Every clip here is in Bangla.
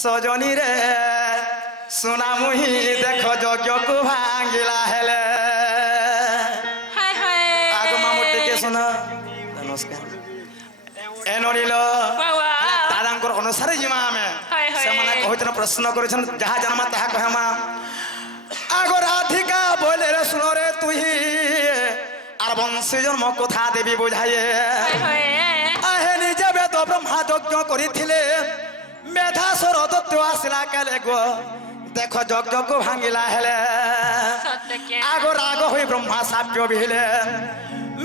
সজনী রে সোনা মুহি দেখ যজ্ঞকু ভাঙ্গিলা হেলে আগ মামু টিকে শোন নমস্কার এনরিল দাদাঙ্কর অনুসারে জিমা আমি সেমানে কহিছেন প্রশ্ন করেছেন যাহা জানমা তাহা কহেমা আগ রাধিকা বলে রে শুনো রে তুই আর বংশী জন্ম কথা দেবী বুঝাইয়ে আহে নিজে বেদ ব্রহ্মা যজ্ঞ করিଥିଲେ মেধাসুর দত্ত আসিলা কালে গো দেখ যজ্ঞকু ভাঙ্গিলা হেলে আগ রাগ হই ব্রহ্মা সাপ্য বিহিলে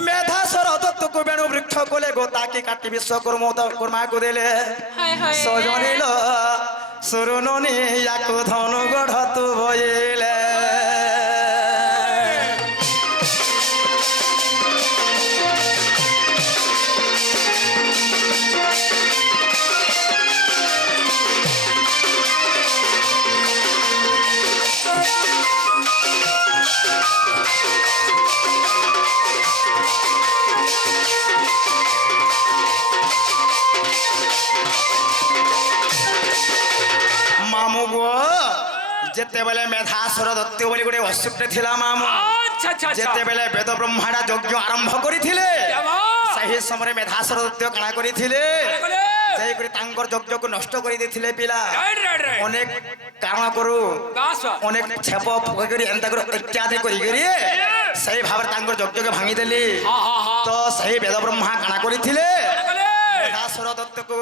মেধাসুর দত্তকু বেণু বৃক্ষ কোলে গো তাকে কাটি বিশ্বকর্মা কু দেলে সজনিল সুরুননি ইয়াকু ধনু গঢ় তু বইলে মামু গো যেতেবেলে মেধাসুর দত্ত বলি গোটে অসুরଟେ ଥିଲା মামু যেতেবেলে বেদ ব্রহ্মাটা যজ্ঞ আরম্ভ করিଥିଲେ ସେହି ସମୟରେ মেধাসুর দত্ত কাଣା করিଥିଲେ ଯାଇକରି ତାଙ୍କର ଯଜ୍ଞକୁ ନଷ୍ଟ କରି ଦେଇଥିଲେ ପିଲା ଅନେକ କାରଣ କରୁ ଅନେକ ଛେପ ପକେଇକରି ଏନ୍ତା କରି ଇତ୍ୟାଦି କରିକରି ସେହି ଭାବରେ ତାଙ୍କର ଯଜ୍ଞକୁ ଭାଙ୍ଗିଦେଲି ତ ସେହି ବେଦ ବ୍ରହ୍ମା କାଣା କରିଥିଲେ মেধাসুর দত্তକୁ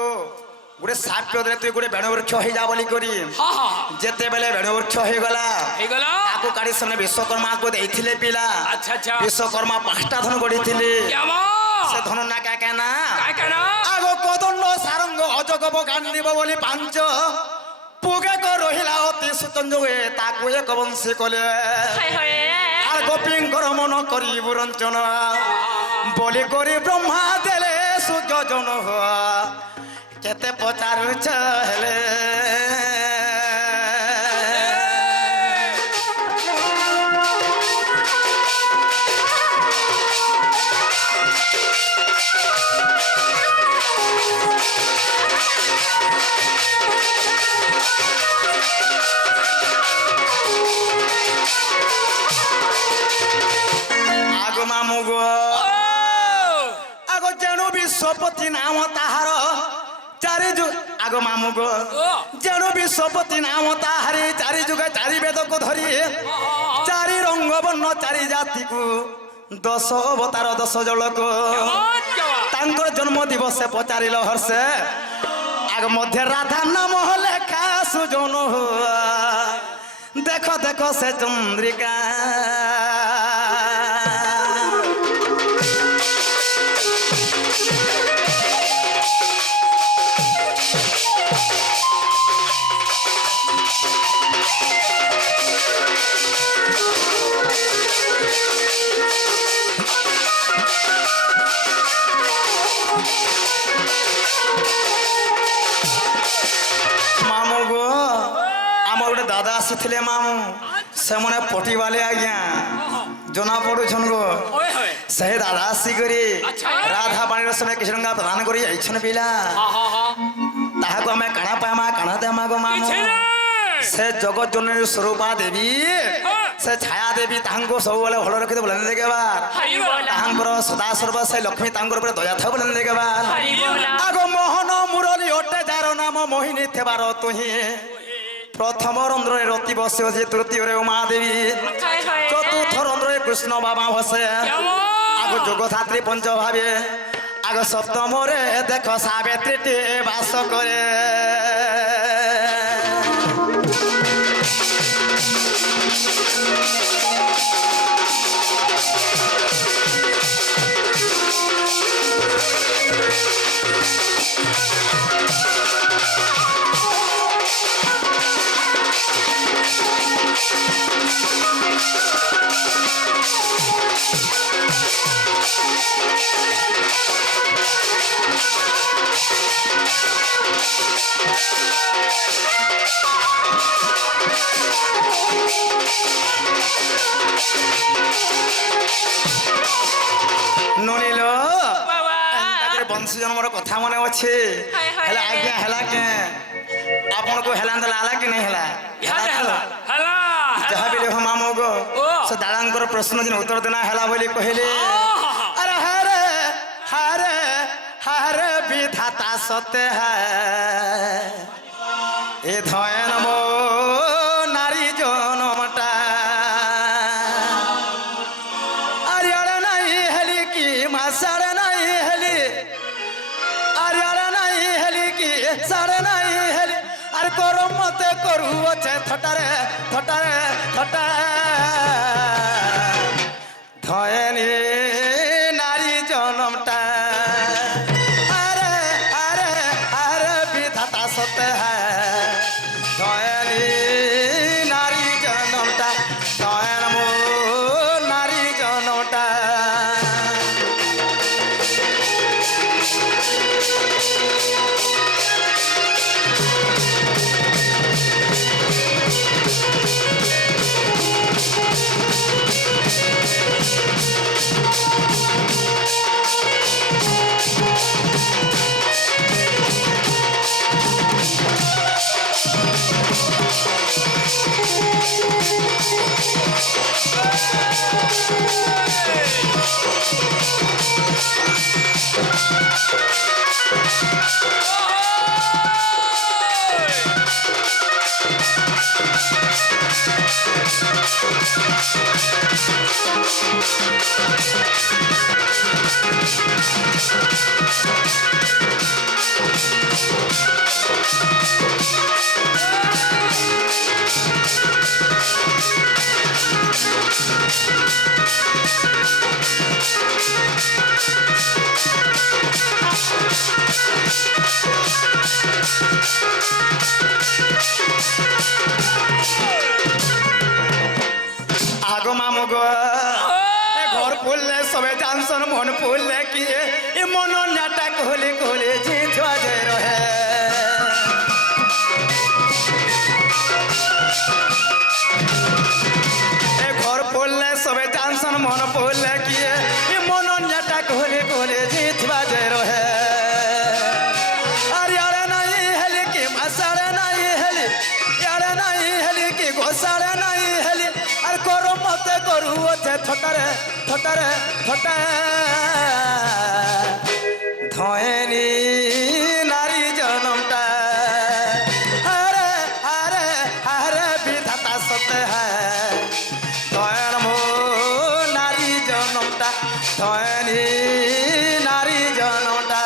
গোটে সাপ্য দেলে তুই গোটে বেণু বৃক্ষ হয়ে যা বলি করি যেতেবেলে বেণু বৃক্ষ হয়ে গলা তাকে কাড়ি সেনে বিশ্বকর্মা কু দেইছিলে পিলা বিশ্বকর্মা 5টা ধনু গড়িଥିଲେ সে ধনু না কাকে না আগ কদণ্ড সারঙ্গ অজগব গান্ডিব বলি 5 পুগেক রহিলা অতি সুতঞ্জয়ে তাকু এক বংশী কলে আর গোপীঙ্কর মন করি বুরঞ্চন বলি করি ব্রহ্মা দেলে সুযোজন হওয়া কেতে পচারুছ হেলে আগ মামু গো আগ যেন বিশ্বপতি নাম তাহার চারি যুগ আগ মামু গো যেন বিশ্বপতি নাম তাহারি চারি যুগে চারি বেদକୁ ধরি চারি রঙ্গ বর্ণ চারি জাতিକୁ 10 অবতার 10 জলକୁ তাঙ্কর জন্ম দিবসে পচারিল হর্ষে আগ মধ্যে রাধা নাম লেখা সুজন দেখ দেখ সে চন্দ্রিকা মামু গো আমার গোটে দাদা আসিଥିଲେ মামু সেমনে পটিবালে আজ্ঞা জনা পড়ুছন গো সেই দাদা আসিকরি রাধা পানির সময় কৃষ্ণঙ্গা প্রদান করি যাইছন পিলা তাহাকে আমি কাଣା পাইমা কাଣା দেমা গো মামু সে জগৎ জননী স্বরূপা দেবী সে ছায়া দেবী তাহাঙ্কু ସବୁବେଳେ ଭଲ ରଖିତେ ବୋଲେন ଦେଖେବାର ତାହାଙ୍କର ସଦା ସର୍ବ ସେ ଲକ୍ଷ୍ମୀ ତାଙ୍କର ଉପରେ ଦୟା ଥାଉ ବୋଲେନ ଦେଖେବାର ଆଗ ମୋହନ ମୁରଲି ଅଟେ ଯାର ନାମ ମୋହିନୀ ଥିବାର ତୁହିଁ ପ୍ରଥମ ରନ୍ଧ୍ରରେ ରତି ବସେ ଅଛି ତୃତୀୟରେ ଉମା ଦେବୀ ଚତୁର୍ଥ ରନ୍ଧ୍ରରେ କୃଷ୍ଣ ବାବା ବସେ ଆଗ ଯୋଗଧାତ୍ରୀ ପଞ୍ଚ ଭାବେ ଆଗ ସପ୍ତମରେ ଦେଖ ସାବିତ୍ରୀଟି ବାସ କରେ ননিল বংশী জন্মর কথা মনে আছে হেলা আজ্ঞা হেলা কে আপন को हेलान दला आला कि नहीं हेला याद हला हला जहा भी हो मामू गो ओ। से दादांकर प्रश्न दिन उत्तर देना हेला बोली कहले आहा। अरे हरे हरे विधाता सत्य है ए धयन मो नारी जनमटा अरे नहीं हेली की मासारे नहीं हेली अरे नहीं हेली की सारे नहीं हेली अरे गरम मते करू अच्छे थटारे थटारे थटा धयनी नारी जनमटा अरे अरे अरे विधाता सत्य है धयनी नारी जनमटा धयन मो नारी जनमटा आगो मामू गो ए घर पुल्ले सबे जानसन मन पुल्ले किए ए मन नाटक होले कोले जी थवा जे रहे ए घर पुल्ले सबे जानसन मन पुल्ले किए ए मन नाटक होले कोले जी थवा जे रहे अरे अरे नहीं हेली की मसाले नहीं हेली यारे नहीं हेली की गोसाले नहीं हेली अरे करो मते करू अच्छे थटारे थटारे थटा धयनी नारी जनमटा अरे अरे अरे विधाता सत्य है धयन मो नारी जनमटा धयनी नारी जनमटा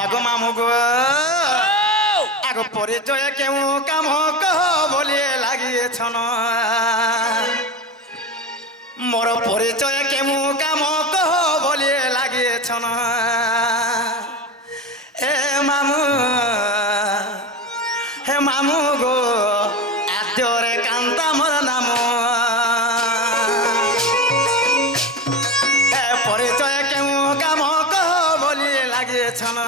आगो मामू गो आगो परिचय केउ काम कह बोले লাগিয়েছন मोर परिचय केउ काम कह बोले লাগিয়েছন ए मामू हे मामू गो आद्यरे कांता मोर नाम ए परिचय केउ काम कह बोले লাগিয়েছন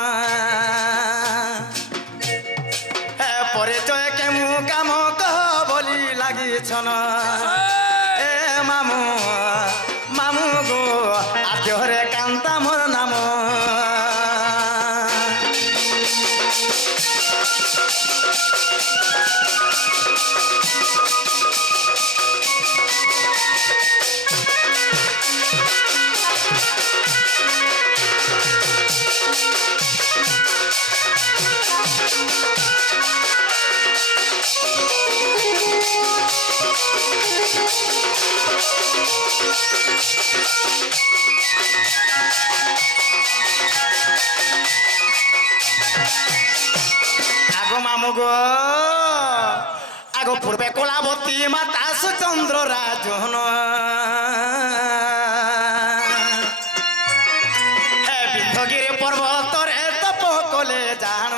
ए परिचय केउ काम कह बोली লাগিয়েছন ए मामू मामू गो आद्यरे कांता मोर नाम আগ মামু গো আগ পূর্বে কলাবতী মাতা সুচন্দ্র রাজন হে বিন্ধগিরি পর্বতরে তপ কলে জান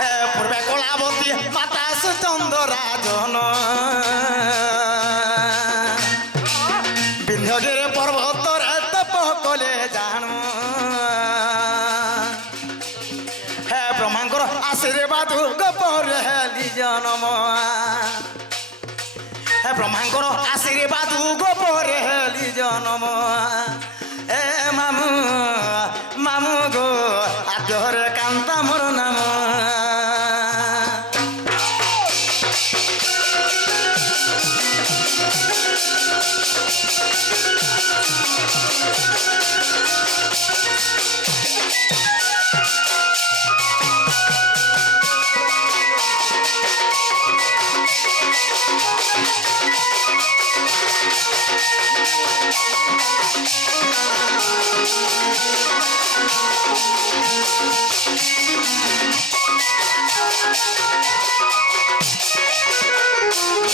হে পূর্বে কলাবতী মাতা সুচন্দ্র রাজন বিন্ধগিরি পর্বতরে তপ কলে জানু হে ব্রহ্মাঙ্কর আশীর্বাদ গোপরে হেলি জনম হে ব্রহ্মাঙ্কর আশীর্বাদ গোপরে হেলি জনম এ মামু মামু গো আদরে কান্তা মোর নাম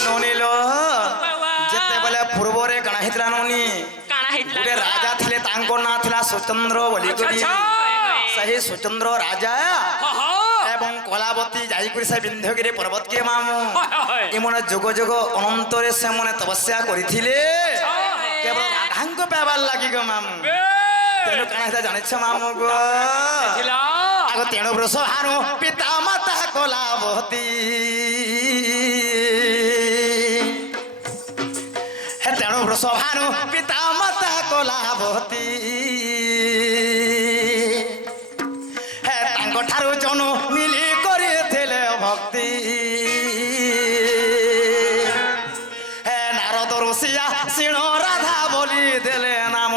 ননিল যেତେବେଳେ ପୂର୍ବରେ କାଣା ହେଇଥିଲା ନନି କାଣା ହେଇଥିଲା ଗୋଟେ ରାଜା ଥିଲେ ତାଙ୍କ ନାଁ ଥିଲା ସୁଚନ୍ଦ୍ର ବୋଲି କରି ସେହି ସୁଚନ୍ଦ୍ର ରାଜା ଏବଂ କଳାବତୀ ଯାଇକରି ସେ ବିନ୍ଧ୍ୟଗିରି ପର୍ବତକେ ମାମୁ ଏମାନେ ଯୁଗ ଯୁଗ ଅନନ୍ତରେ ସେମାନେ ତପସ୍ୟା କରିଥିଲେ କେବଳ ରାଧାଙ୍କ ପାଇବାର ଲାଗି ଗো ମାମୁ ତେଣୁ କାଣା ହେଇଥିଲା ଜାଣିଛ ମାମୁ ଗো ଆଗ ତେଣୁ ବୃଷଭାନୁ ପିତା ମାତା କଳାବତୀ হে তেণু বৃষভানু পিতা মাতা কলাবতী হে তাঙ্ক ঠারু জনু মিলি করিଥିଲେ ভক্তি হে নারদ ঋষিয়া শিণ রাধা বলি দেলে নাম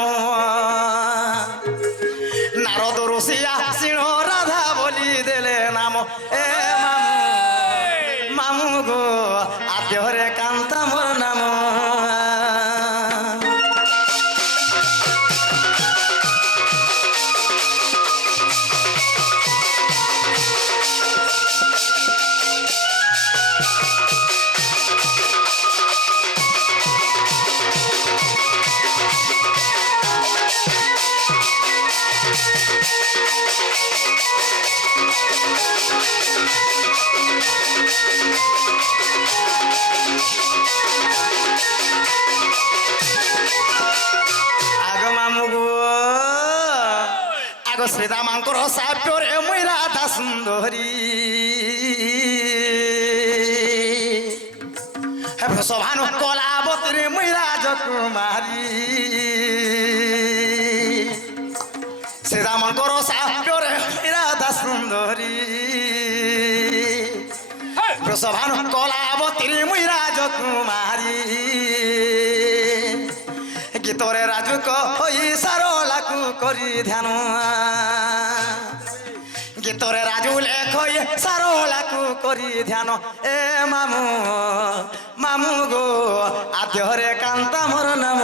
নারদ ঋষিয়া শিণ রাধা বলি দেলে নাম এ মামু মামু গো আদ্যরে কান্তা মোর নাম শ্রীরামাঙ্কর সাপ্যরে মুই রাধা সুন্দরী বৃষভানু কলাবতীরে মুই রাজকুমারী শ্রীরামাঙ্কর সাপ্যরে মুই রাধা সুন্দরী বৃষভানু কলাবতীরে মুই রাজকুমারী গীতরে রাজুক হই সারলাকু করি ধ্যান গীতরে রাজু লেখ সারলাকু করি ধ্যান এ মামু মামু গো আদ্যরে কান্তা মোর নাম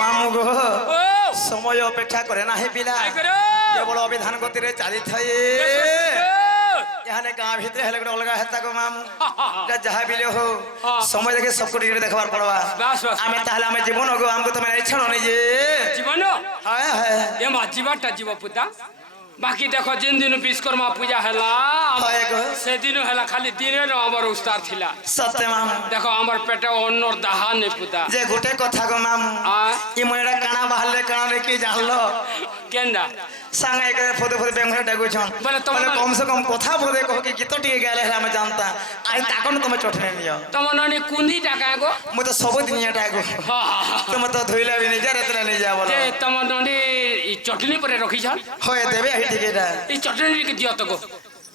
মামু গো সময় অপেক্ষা করে না হে পিলা কেবল অবিধান গতিরে চালি থাকে এখানে গাঁ ভিতরে হেলে গোটে অলগা হেতা গো মামু যাহা বিলে হো সময় দেখে সবকু টিকে দেখবার পড়বা আমি তাহলে আমি জীবন গো আমকো তুমি ইচ্ছা নিজে জীবন হ্যাঁ হ্যাঁ এ মা জীবনটা জীব পুতা বাকি দেখো যেন দিন বিশ্বকর্মা পূজা হেলা হয় গো সেদিন হেলা খালি দিনে আমার উস্তার ଥିଲା সত্যি মামু দেখো আমার পেটে অন্যর দাহা নেই পুতা যে গোটে কথা গো মামু আ ই মনে কানা বাহারলে কানা কি জানলো কেন্দা সাঙ্গে করে ফদে ফদে বেঙ্গলে ডাকুছন বলে তোমার কম সে কম কথা বলে কহ কি গীত টিকে গাইলে হেলা আমি জানতা আই তাকন তুমি চটনে নিও তোমার ননি কুন্দি টাকা গো মু তো সব দিন এটা গো তুমি তো ধুইলা বি নিজে রেতরা নিয়ে যাব যে তোমার ননি এই চটনি পরে রখিছ হয় দেবে এই ঠিক এটা এই চটনি টিকে দিও তো গো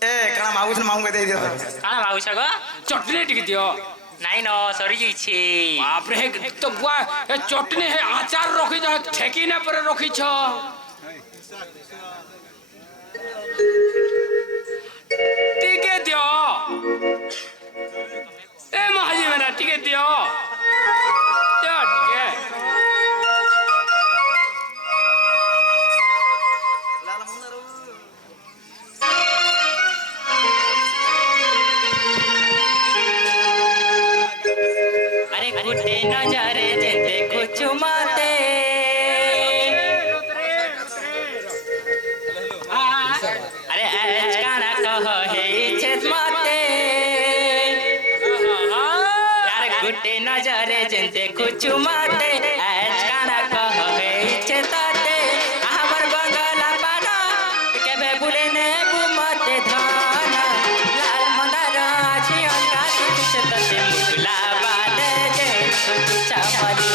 এ কানা মাগুছ মামুকে দেই দিও কাଣା ভাবুছ গো চটনি টিকে দিও ନାଇଁ ନ ସରିଯାଇଛି বাপরে হে তো বুয়া এ চটনি হে আচার রখিছ ঠেকি না পরে রখিছ টিকে দিও এ মহাজি মেনা টিকে দিও দিও টিকে अरे गुटे नजरे जे देखो चुमाते अरे आज काना कह हे छेद माते यार गुटे नजरे जे देखो चुमाते आज काना कह हे छेताते हमर बंगला पाना केबे बुले ने बुमते धान लाल मंदार आछि अंगा किछ तते मुगला बाले जे चावली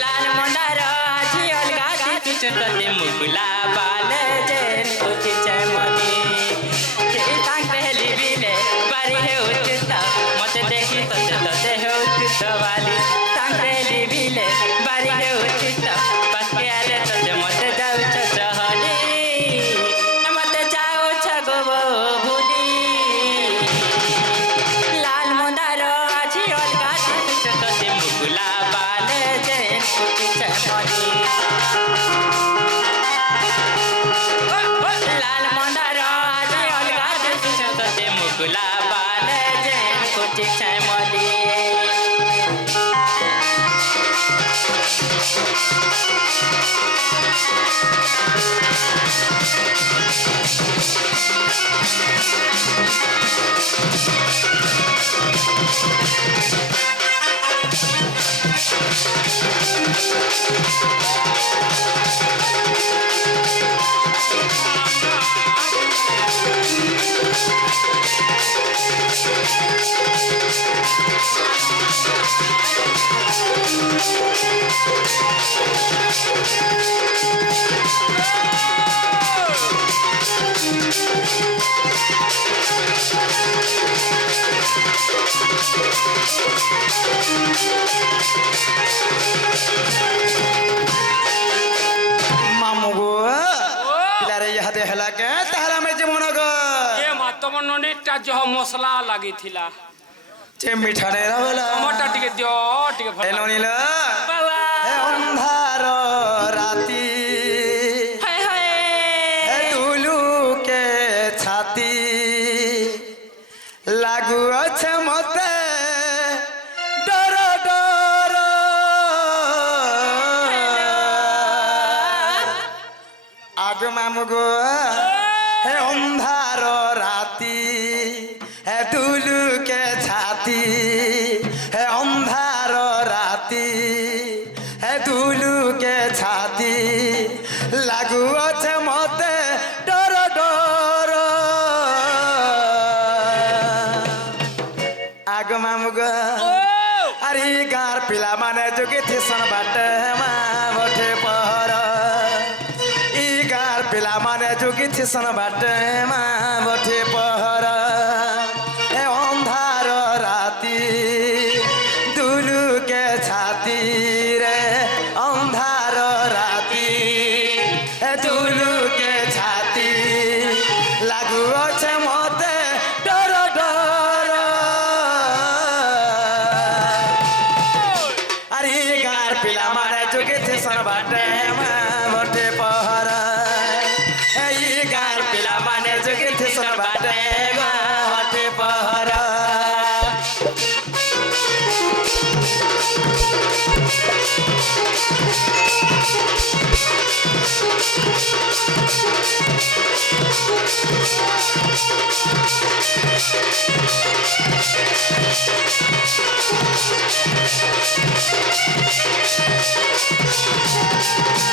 लाल मंदार आछि अंगा किछ तते मुगला बाले जे कुछ चावली जे तांग पहली बिले बारी हे उचित मते देखी तते तते हे उचित वाली तांग पहली बिले बारी हे उचित बस के आले तते मते जाऊ चहली मते जाऊ छगो भूली लाल मंदार आछि अलगा किछ तते मुगला बाले जे कुछ चावली लाल मंदार आछि अलगा किछ तते मुगला बाले जे कुछ चावली মামু গো পিলারে ইহাতে হেলা কে তাহলে আমি জীবন গো এ মা তোমার ননি টা জহ মশলা লাগিছিলা যে মিঠা নে রাবলা টমাটো টিকে দিও টিকে এ ফটা ননিল বাবা হে অন্ধার রাতি হায় হায় হে দুলুকে ছাতি লাগু আছে মতে ডর ডর আগ মামু গো হে অন্ধার রাতি হে দুলুকে ছাতি হে অন্ধার রাতি হে দুলুকে ছাতি লাগু আছে মতে ডর ডর আগ মামু গো আরে গার পিলা মানে যোগে থিসন বাটে মা বঠে পহর ই গার পিলা মানে যোগে থিসন বাটে মা বঠে পহর এ অন্ধার রাতি দুলুকে ছাতি রে অন্ধার রাতি এ দুলুকে ছাতি লাগু আছে মতে ডর ডর আরে গার পিলা মানে যোগে থিসন বাটে মা বঠে পহর এই গার পিলা মানে যোগে থিসন বাটে মা বঠে পহর Thank